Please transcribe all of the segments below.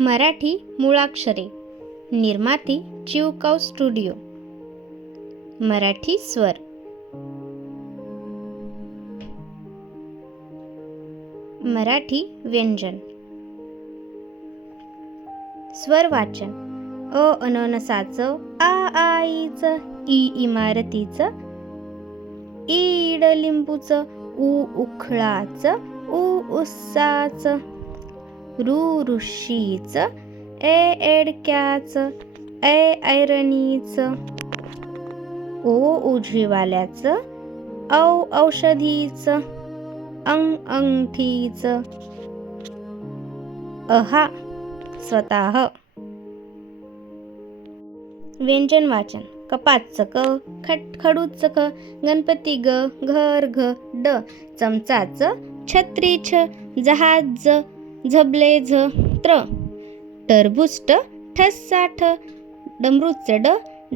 मराठी मुळाक्षरे. निर्माती चिवकाव स्टुडिओ. मराठी स्वर. मराठी व्यंजन. स्वर वाचन. अ अननसाचं आ आईचं ई इमारतीचं ईड लिंबूचं उ उखळाचं उ उस्साचं रु ऋषीच ए एडक्याचं ऐ ऐरणीचं. ओ उजवीवाल्याचं औ औषधीचं अंग अंगठीचं. अहा स्वतः. व्यंजन वाचन कपातचं क खट खडूचं गणपती ग घर घ ड चमचाचं छत्री छ जहाज झबले झ त्र टरबुस्ट ठस्सा ठ डमरूचं ड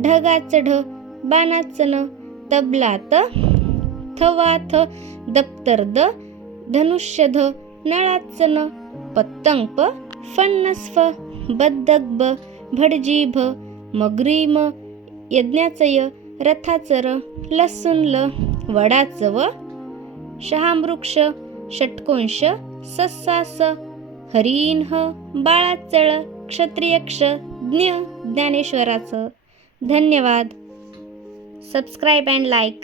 ढगाचं ढ बाणाचं न तबलात थवाथ दप्तर द धनुष्य ध नळाचं न पत्तंग प फन्नस फ बद्दक ब भडजी भ मगरी यज्ञाचं य रथाचं र लसूण ल वडाचं व शहामृक्ष षटकोंश सस्सास हरिन्ह बाळाचळ क्षत्रियक्ष ज्ञ ज्ञानेश्वराचं. धन्यवाद. Subscribe and like